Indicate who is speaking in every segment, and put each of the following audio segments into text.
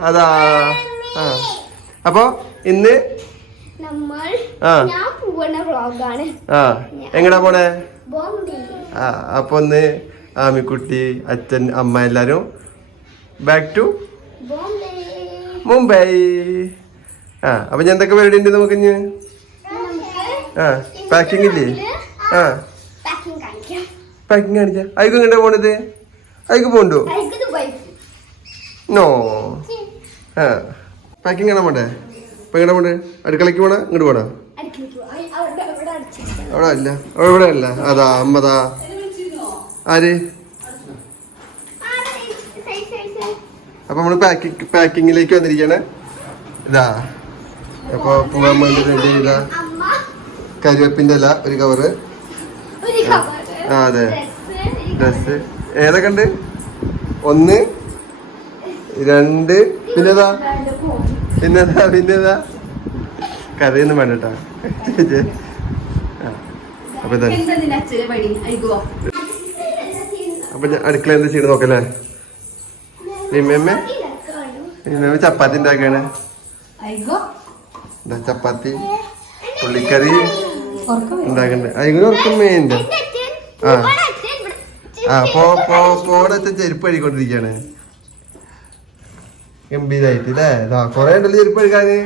Speaker 1: അതാ. ആ. അപ്പൊ ഇന്ന് ആ. ആ. എങ്ങടാ പോണേ? ആ അപ്പൊ ഒന്ന് ആമിക്കുട്ടി അച്ഛൻ അമ്മ എല്ലാരും ബാക്ക് ടു മുംബൈ. ആ അപ്പൊ ഞാൻ എന്തൊക്കെ പരിപാടി ഉണ്ട് നമുക്ക് ആ പാക്കിംഗ് ഇല്ലേ? ആ.
Speaker 2: പാക്കിംഗ് കാണിക്കാം.
Speaker 1: അയക്ക് എങ്ങോട്ടാ പോണത്? അയക്ക് പോണ്ടോ? നോ ആ. പാക്കിംഗ് കാണാൻ പോണ്ടേ? അപ്പം എങ്ങനെ പോണ്ടേ? അടുക്കളയ്ക്ക് പോണ? ഇങ്ങോട്ട് പോണോ?
Speaker 2: അവിടെ
Speaker 1: അല്ല അവിടെ ഇവിടെ അല്ല അതാ അമ്മതാ ആര്? അപ്പൊ നമ്മൾ പാക്കിംഗ് പാക്കിങ്ങിലേക്ക് വന്നിരിക്കാണ്. ഇതാ. അപ്പൊ പോകാൻ വേണ്ടി റെഡി ചെയ്ത
Speaker 2: കരിവേപ്പിന്റെ
Speaker 1: കരിവേപ്പിന്റെ അല്ല ഒരു കവറ് ആ, അതെ.
Speaker 2: ഡ്രസ്സ്
Speaker 1: ഏതൊക്കെ ഉണ്ട്? ഒന്ന് രണ്ട്. പിന്നെതാ. പിന്നെതാ പിന്നെതാ? കഥയൊന്നും വേണ്ട കേട്ടാ അപ്പൊ അപ്പൊ അടുക്കള എന്താ ചെയ്യണ നോക്കല്ലേ?
Speaker 2: നിമ്മേ
Speaker 1: നിമ്മേ. ചപ്പാത്തി ഉണ്ടാക്കാണ്. ചപ്പാത്തി പുള്ളിക്കറി ഉണ്ടാക്കണ്ടേ. അതിങ്ങനെ ഉറക്കം മേന്റെ
Speaker 2: എന്റെ
Speaker 1: ആ. ആ പോ പോ പോടത്തെ ചെരുപ്പ് അടിക്കൊണ്ടിരിക്കാണ് ഗംഭീരായിട്ട് അല്ലേ ഇതാ കൊറേ ഉണ്ടല്ലോ ചെരുപ്പ് എടുക്കാന്.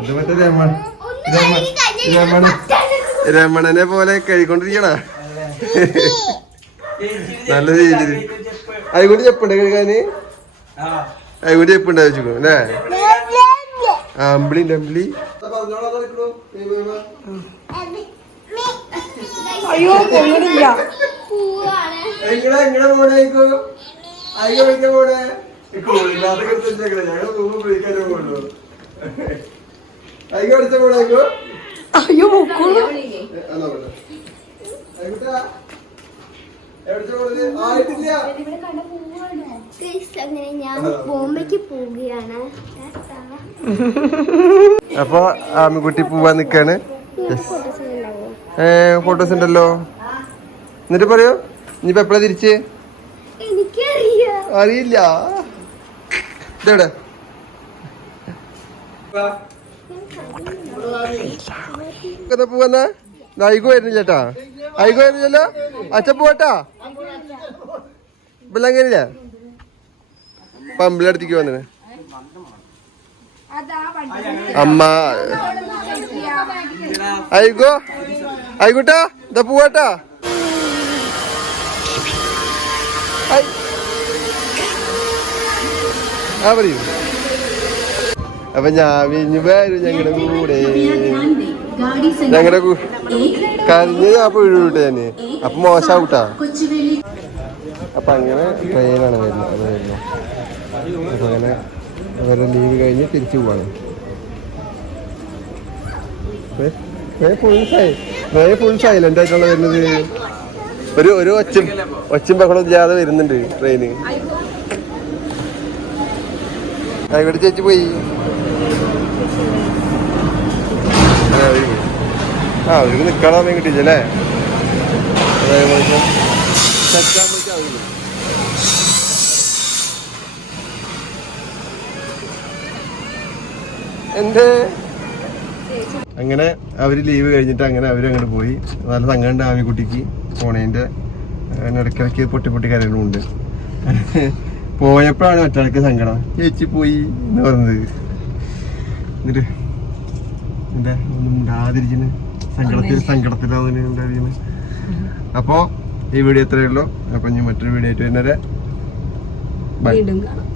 Speaker 1: ഇത് മറ്റേ രമണ
Speaker 2: രമണ
Speaker 1: രമണനെ പോലെ കഴിക്കൊണ്ടിരിക്കണ നല്ല രീതിയിൽ. അതുകൊണ്ട് ചെപ്പുണ്ട് കഴുകാന്? അതുകൊണ്ട് ചെപ്പുണ്ട് വെച്ചു അല്ലേ? അമ്പിളി ഉണ്ട് അമ്പിളി.
Speaker 3: അയ്യോ ഇങ്ങനെ
Speaker 2: പോലെ
Speaker 1: എങ്ങനെ എങ്ങനെ പോണേക്കോ അയ്യോ പോണേ ഞങ്ങൾ വിളിക്കാനേ അയ്യോ
Speaker 2: അങ്ങനെ ഞാൻ ബോംബെക്ക് പോവുകയാണ്.
Speaker 1: അപ്പൊ ആമിക്കുട്ടി പോവാൻ നിക്കാണ്? ഏ ഫോട്ടോസ് ഉണ്ടല്ലോ. എന്നിട്ട് പറയോ ഇനിയിപ്പോ എപ്പോഴാ തിരിച്ച്?
Speaker 2: എനിക്കറിയാം.
Speaker 1: അറിയില്ല. ഇതെവിടെ? പോവാന്നാ ഐകു വരുന്നില്ല ചേട്ടാ. ഐകു വരുന്നില്ലല്ലോ അച്ഛൻ പോട്ടാ ഇപ്പല്ലെങ്ങനില്ല പമ്പിളടുത്തേക്ക് വന്നിന്. അമ്മ. ഐകോ ഐകുട്ടാ ഇതാ പൂവാട്ടാ ഐ. ആ പറയൂ അപ്പൊ ഞാൻ വിഞ്ഞു വരും ഞങ്ങളുടെ കൂടെ ഞങ്ങളുടെ കരഞ്ഞ് ഞാൻ വീഴുവിട്ടെ ഞാൻ. അപ്പൊ മോശാവൂട്ടാ. അപ്പൊ അങ്ങനെ ട്രെയിനാണ് വരുന്നത് അത് വരുന്നത് അപ്പൊ അങ്ങനെ അവരുടെ ലീവ് കഴിഞ്ഞ് തിരിച്ചു പോവാണ്. ഫുൾ സൈ ഫുൾ സൈലന്റ് ആയിട്ടുള്ള വരുന്നത്. ഒരു ഒരു ഒച്ചും ഒച്ചും ബഹളം ഇല്ലാതെ വരുന്നുണ്ട് ട്രെയിന്. ആയിക്കോട്ടെ ചേച്ചി പോയി. ആ, ഒരു നിക്കാൻ സമയം കിട്ടിയില്ലേ പോയി. അങ്ങനെ അവർ ലീവ് കഴിഞ്ഞിട്ട് അങ്ങനെ അവർ അങ്ങോട്ട് പോയി. നല്ല സങ്കടം കുട്ടിക്ക് പോണേന്റെ ഇടയ്ക്കിടയ്ക്ക് പൊട്ടി പൊട്ടി കരയണമുണ്ട് പോയപ്പോഴാണ് മറ്റാൾക്ക് സങ്കടം. ചേച്ചി പോയി എന്ന് പറഞ്ഞത്. എന്നിട്ട് എന്താ ഒന്നും ഉണ്ടാതിരിക്കുന്നു സങ്കടത്തിൽ സങ്കടത്തിലാവുന്ന ഉണ്ടായിരിക്കുന്നു അപ്പോ ഈ വീഡിയോ ഇത്രയേ ഉള്ളൂ. അപ്പൊ ഇനി മറ്റൊരു വീഡിയോ ആയിട്ട് വരുന്നവരെ ബൈ. വീണ്ടും കാണാം.